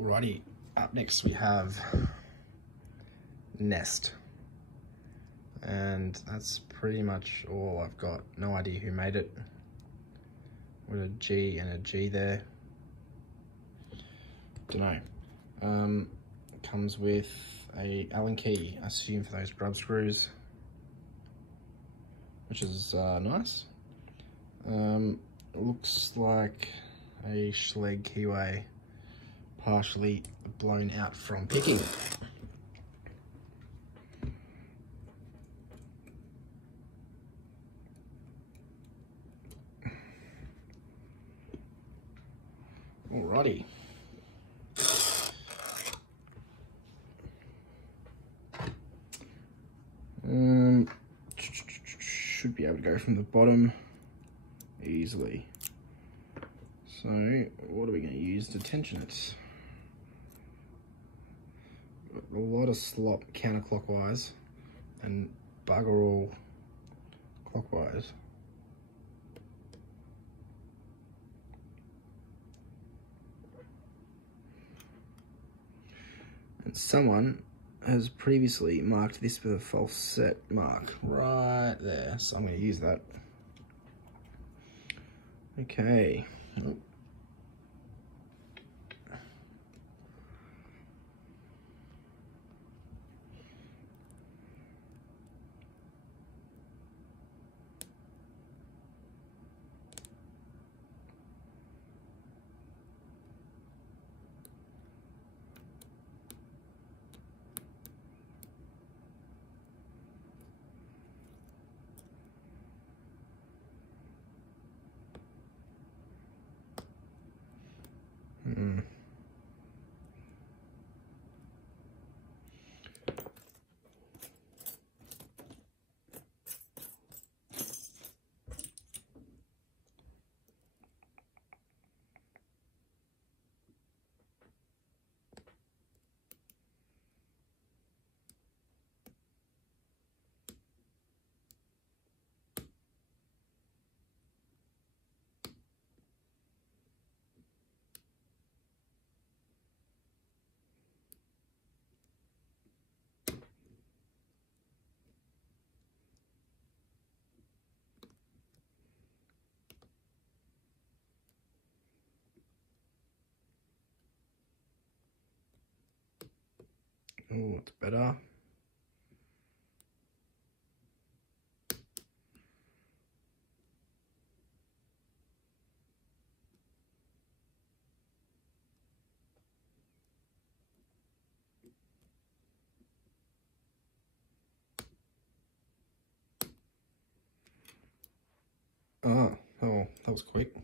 Alrighty, up next we have Nest. And that's pretty much all I've got. No idea who made it. With a G and a G there. Dunno. Comes with a Allen key, I assume for those grub screws, which is nice. Looks like a Schlage keyway, partially blown out from picking. Alrighty. Should be able to go from the bottom easily. So what are we going to use to tension it? Got a lot of slop counterclockwise and bugger all clockwise. And someone has previously marked this with a false set mark right there, so I'm going to use that. Okay. Oh, it's better. Oh, that was quick.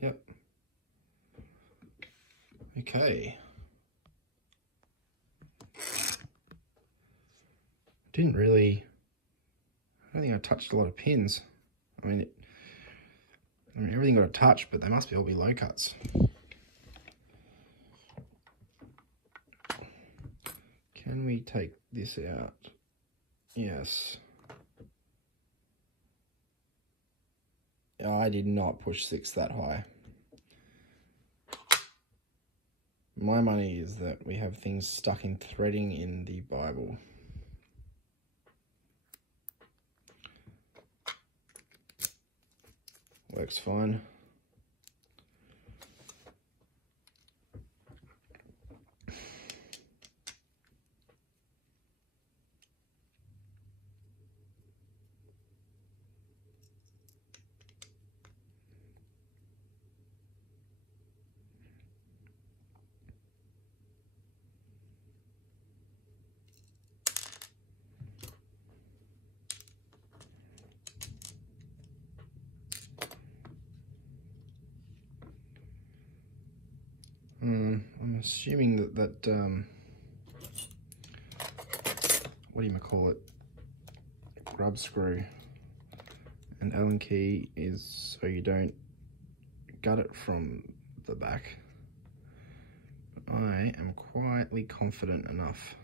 Yep. Okay. I don't think I touched a lot of pins. I mean, everything got a touch, but they must all be low cuts. Can we take this out? Yes. I did not push 6 that high. My money is that we have things stuck in threading in the Bible. Works fine. I'm assuming that what do you call it? Grub screw and Allen key is so you don't gut it from the back. I am quietly confident enough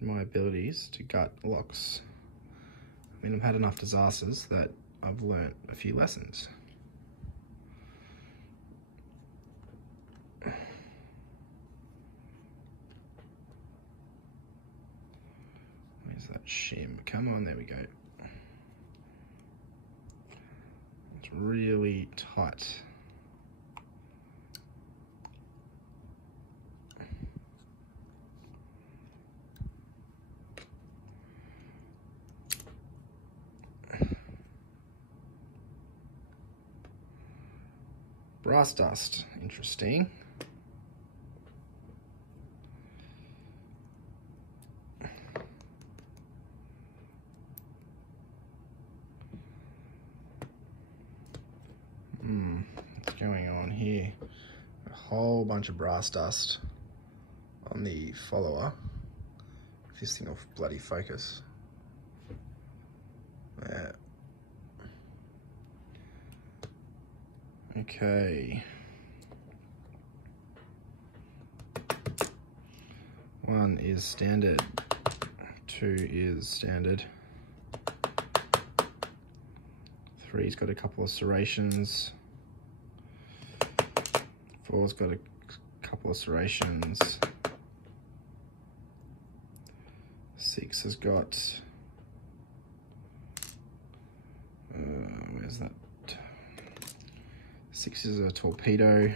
in my abilities to gut locks. I mean, I've had enough disasters that I've learnt a few lessons. Where's that shim? Come on, there we go. It's really tight. Brass dust, interesting. What's going on here? A whole bunch of brass dust on the follower. This thing will bloody focus. Yeah. Okay. 1 is standard. 2 is standard. 3's got a couple of serrations. 4's got a couple of serrations. 6 has got, where's that? 6 is a torpedo.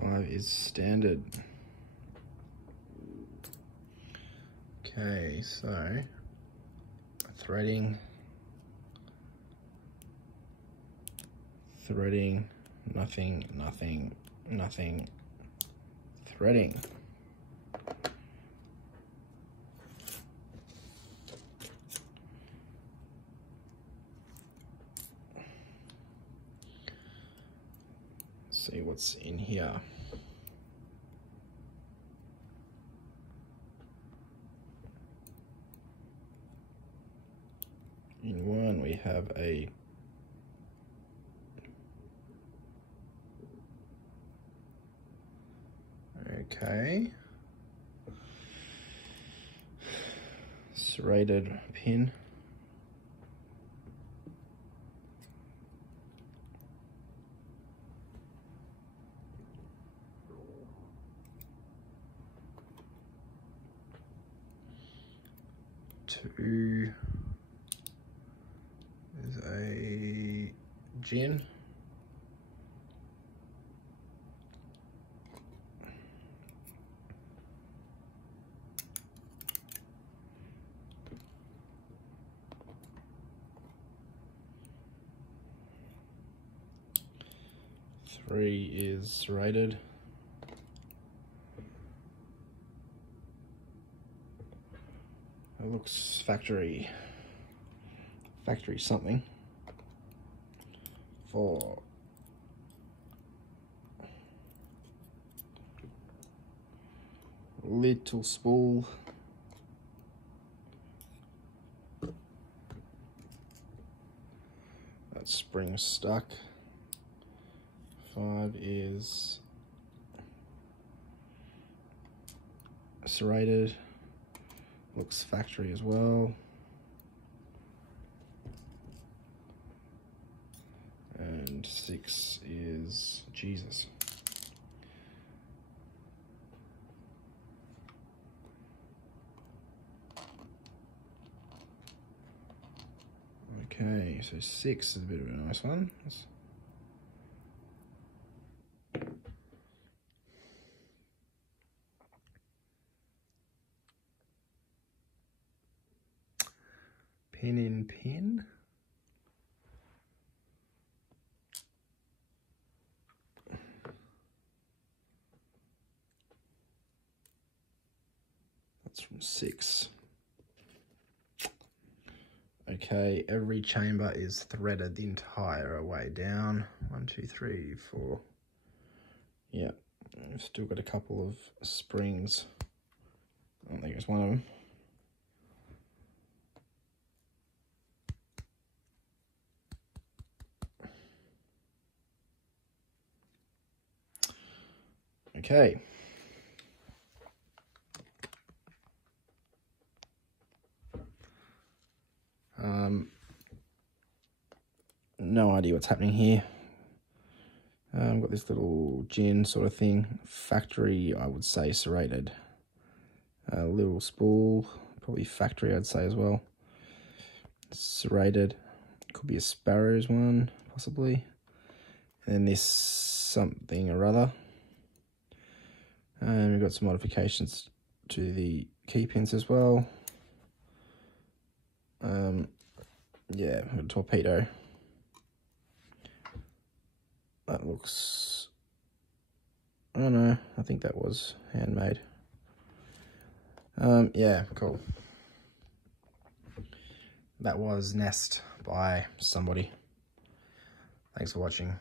5 is standard. Okay, so threading, nothing, threading. Let's see what's in here. In 1 we have a serrated pin. Two is a gin. Three is serrated. It looks factory something. 4 little spool. That spring stuck. 5 is serrated. Looks factory as well. And 6 is Jesus. Okay, so 6 is a bit of a nice one. Pin in pin. That's from 6. Okay, every chamber is threaded the entire way down. 1, 2, 3, 4. Yeah, I've still got a couple of springs. I don't think it's one of them. Okay. No idea what's happening here. Got this little gin sort of thing. Factory, I would say serrated. A little spool, probably factory I'd say as well. Serrated. Could be a Sparrows one, possibly. And then this something or other. And we've got some modifications to the key pins as well. Yeah, a torpedo. That looks, I don't know, I think that was handmade. Yeah, cool. That was Nest by somebody. Thanks for watching.